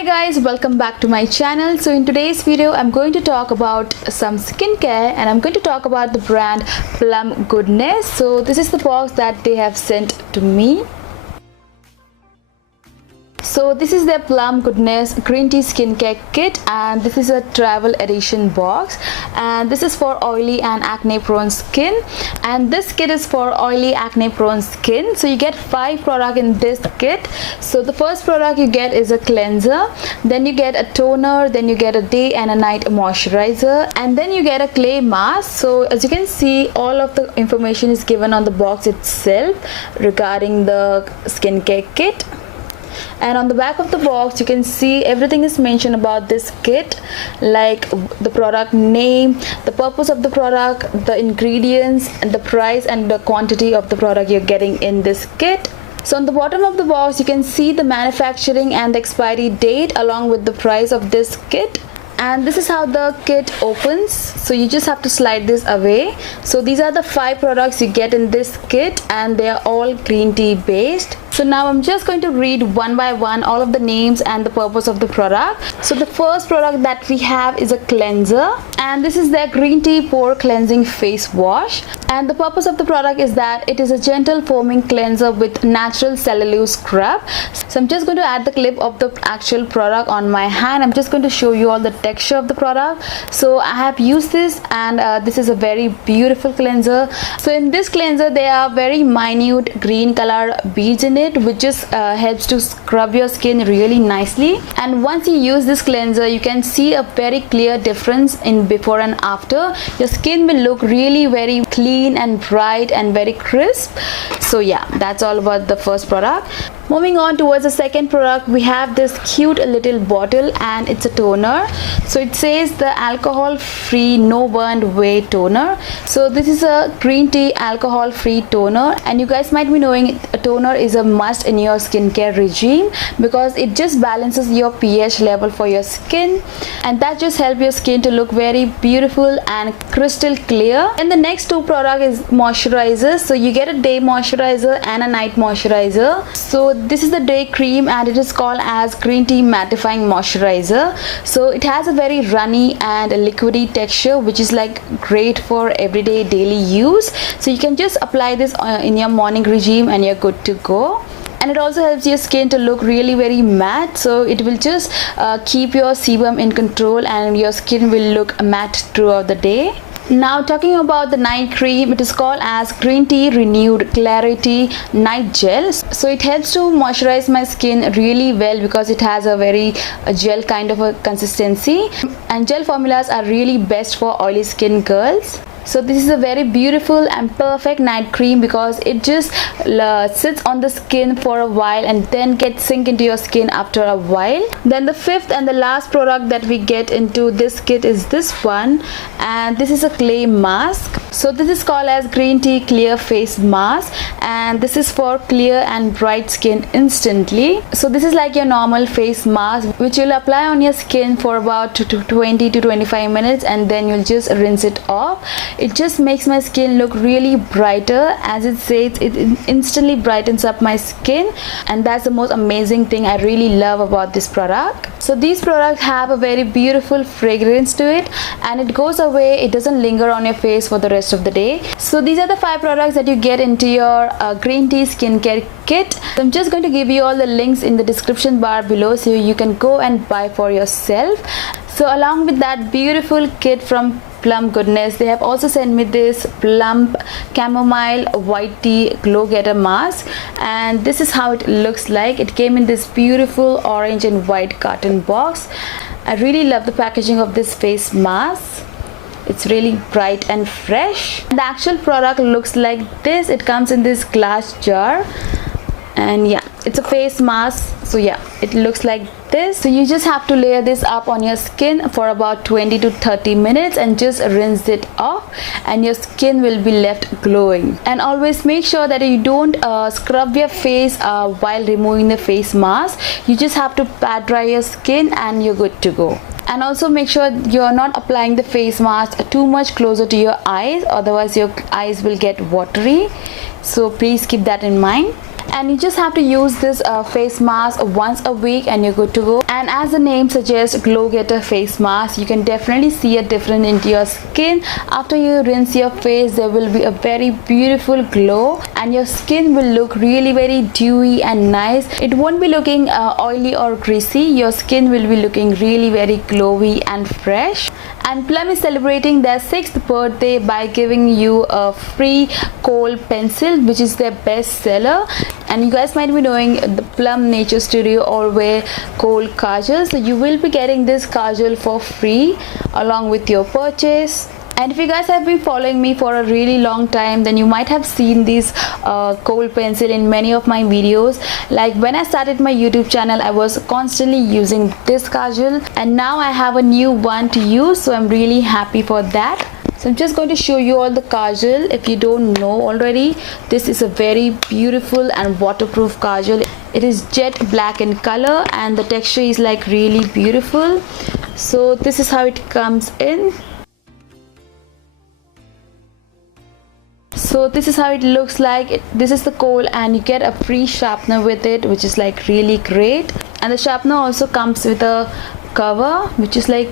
Hi guys, welcome back to my channel. So in today's video I'm going to talk about some skincare and I'm going to talk about the brand Plum Goodness. So this is the box that they have sent to me. So this is their Plum Goodness green tea skincare kit, and this is a travel edition box, and this is for oily and acne prone skin, and this kit is for oily acne prone skin. So you get 5 products in this kit. So the first product you get is a cleanser, then you get a toner, then you get a day and a night moisturizer, and then you get a clay mask. So as you can see, all of the information is given on the box itself regarding the skincare kit. And on the back of the box you can see everything is mentioned about this kit, like the product name, the purpose of the product, the ingredients, and the price and the quantity of the product you're getting in this kit. So on the bottom of the box you can see the manufacturing and the expiry date along with the price of this kit. And this is how the kit opens. So you just have to slide this away. So these are the 5 products you get in this kit, and they are all green tea based. So now I'm just going to read one by one all of the names and the purpose of the product. So the first product that we have is a cleanser, and this is their green tea pore cleansing face wash. And the purpose of the product is that it is a gentle foaming cleanser with natural cellulose scrub. So I'm just going to add the clip of the actual product on my hand. I'm just going to show you all the texture of the product. So I have used this, and this is a very beautiful cleanser. So in this cleanser there are very minute green color beads in it, which just helps to scrub your skin really nicely. And once you use this cleanser you can see a very clear difference in before and after. Your skin will look really very clean and bright and very crisp. So yeah, that's all about the first product. Moving on towards the second product, we have this cute little bottle, and it's a toner. So it says the alcohol free no burn way toner. So this is a green tea alcohol free toner, and you guys might be knowing a toner is a must in your skincare regime because it just balances your pH level for your skin, and that just helps your skin to look very beautiful and crystal clear. And the next 2 product is moisturizers. So you get a day moisturizer and a night moisturizer. So this is the day cream, and it is called as green tea mattifying moisturizer. So it has a very runny and a liquidy texture, which is like great for everyday daily use. So you can just apply this in your morning regime and you're good to go. And it also helps your skin to look really very matte, so it will just keep your sebum in control and your skin will look matte throughout the day. Now talking about the night cream, it is called as green tea renewed clarity night gel. So it helps to moisturize my skin really well because it has a very gel kind of a consistency, and gel formulas are really best for oily skin girls. So this is a very beautiful and perfect night cream because it just sits on the skin for a while and then gets sink into your skin after a while. Then the 5th and the last product that we get into this kit is this one, and this is a clay mask. So this is called as green tea clear face mask, and this is for clear and bright skin instantly. So this is like your normal face mask which you'll apply on your skin for about 20 to 25 minutes, and then you'll just rinse it off. It just makes my skin look really brighter. As it says, it instantly brightens up my skin, and that's the most amazing thing I really love about this product. So these products have a very beautiful fragrance to it, and it goes away, it doesn't linger on your face for the rest of the day. So these are the 5 products that you get into your green tea skincare kit. So I'm just going to give you all the links in the description bar below so you can go and buy for yourself. So along with that beautiful kit from Plum Goodness, they have also sent me this plump chamomile white tea glow getter mask, and this is how it looks like. It came in this beautiful orange and white carton box. I really love the packaging of this face mask. It's really bright and fresh. The actual product looks like this. It comes in this glass jar, and yeah, it's a face mask. So yeah, it looks like this. So you just have to layer this up on your skin for about 20 to 30 minutes and just rinse it off, and your skin will be left glowing. And always make sure that you don't scrub your face while removing the face mask. You just have to pat dry your skin and you're good to go. And also make sure you're not applying the face mask too much closer to your eyes, otherwise your eyes will get watery. So please keep that in mind. and you just have to use this face mask once a week and you're good to go. And as the name suggests, glow getter face mask, you can definitely see a difference into your skin. After you rinse your face, there will be a very beautiful glow and your skin will look really very dewy and nice. It won't be looking oily or greasy. Your skin will be looking really very glowy and fresh. And Plum is celebrating their 6th birthday by giving you a free kohl pencil, which is their best seller. And you guys might be knowing the Plum Nature Studio or wear kohl kajal, so you will be getting this kajal for free along with your purchase. And if you guys have been following me for a really long time, then you might have seen this kohl pencil in many of my videos. Like when I started my YouTube channel, I was constantly using this kajal, and now I have a new one to use, so I'm really happy for that. So I'm just going to show you all the kajal. If you don't know already, this is a very beautiful and waterproof kajal. It is jet black in color and the texture is like really beautiful. So this is how it comes in. So this is how it looks like. This is the kohl and you get a free sharpener with it, which is like really great. And the sharpener also comes with a cover, which is like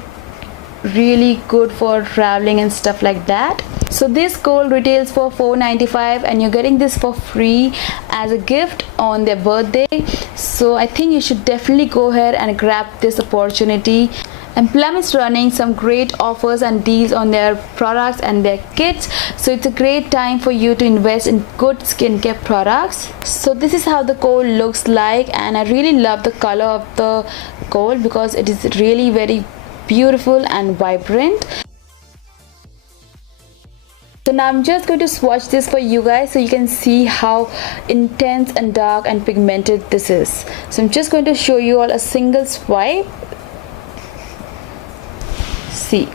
really good for traveling and stuff like that. So this kohl retails for $4.95 and you're getting this for free as a gift on their birthday. So I think you should definitely go ahead and grab this opportunity. And Plum is running some great offers and deals on their products and their kits, so it's a great time for you to invest in good skincare products. So this is how the kohl looks like, and I really love the color of the kohl because it is really very beautiful and vibrant. So now I'm just going to swatch this for you guys so you can see how intense and dark and pigmented this is. So I'm just going to show you all a single swipe. See,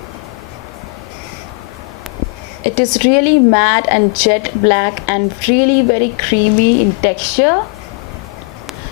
it is really matte and jet black and really very creamy in texture.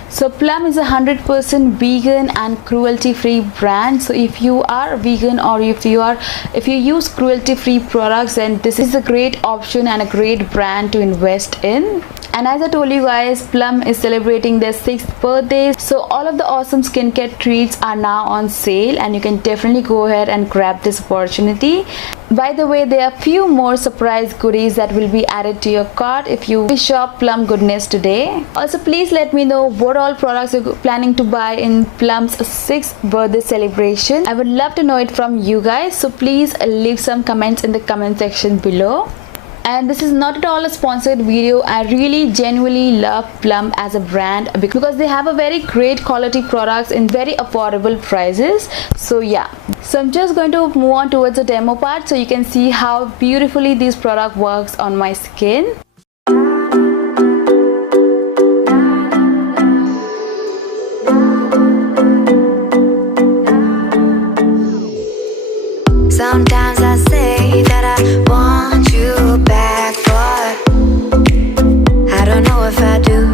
So Plum is 100% vegan and cruelty-free brand. So if you are vegan or if you use cruelty-free products, then this is a great option and a great brand to invest in. And as I told you guys, Plum is celebrating their 6th birthday, so all of the awesome skincare treats are now on sale and you can definitely go ahead and grab this opportunity. By the way, there are few more surprise goodies that will be added to your cart if you shop Plum Goodness today. Also, please let me know what all products you're planning to buy in Plum's 6th birthday celebration. I would love to know it from you guys, so please leave some comments in the comment section below. And this is not at all a sponsored video. I really genuinely love Plum as a brand because they have a very great quality products in very affordable prices. So yeah, so I'm just going to move on towards the demo part so you can see how beautifully this product works on my skin. Sometimes I say that I want you back, but I don't know if I do.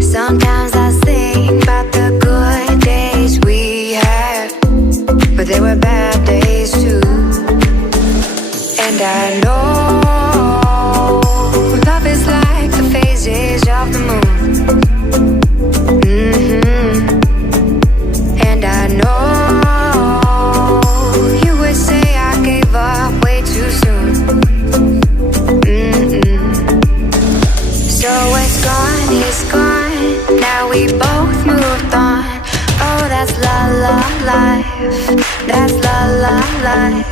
Sometimes I think about the good days we had, but there were bad days too. And I know love is like the phases of the moon. And I know we both moved on. Oh, that's la la life. That's la la life.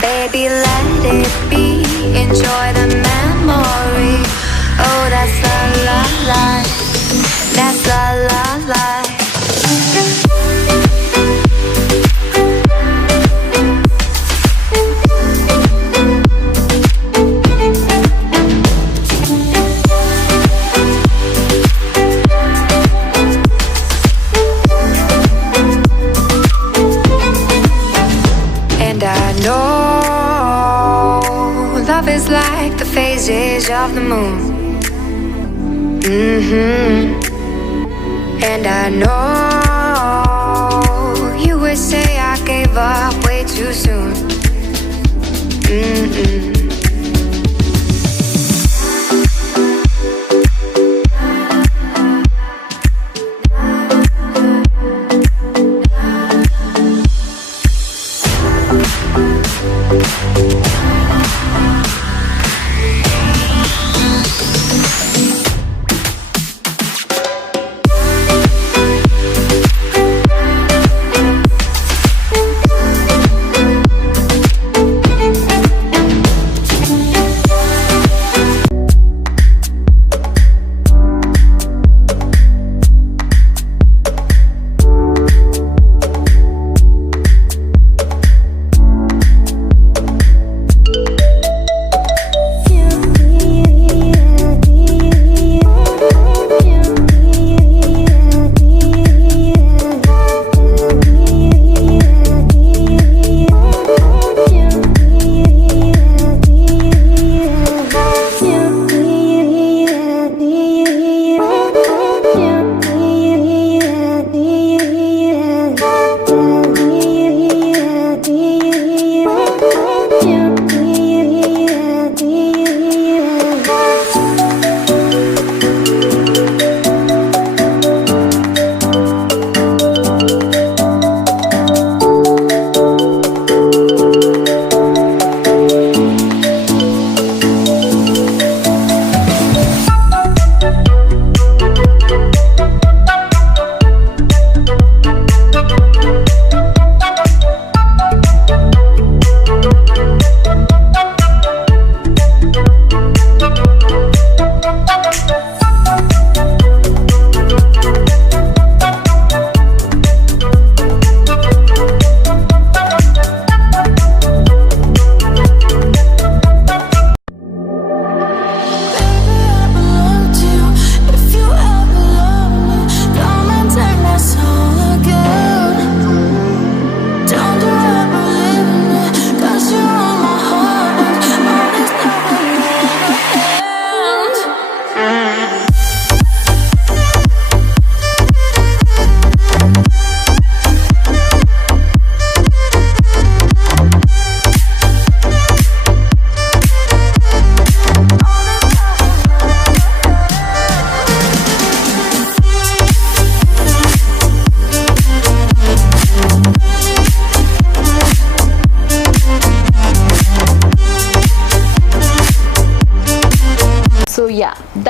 Baby, let it be. Enjoy the memory. Oh, that's la la life. That's la la life. Like the phases of the moon. And I know you would say I gave up way too soon.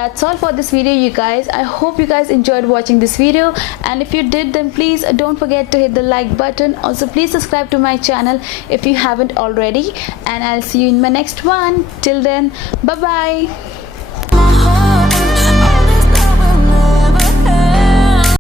that's all for this video, you guys. I hope you guys enjoyed watching this video, and if you did, then please don't forget to hit the like button. Also, please subscribe to my channel if you haven't already, and I'll see you in my next one. Till then, bye bye.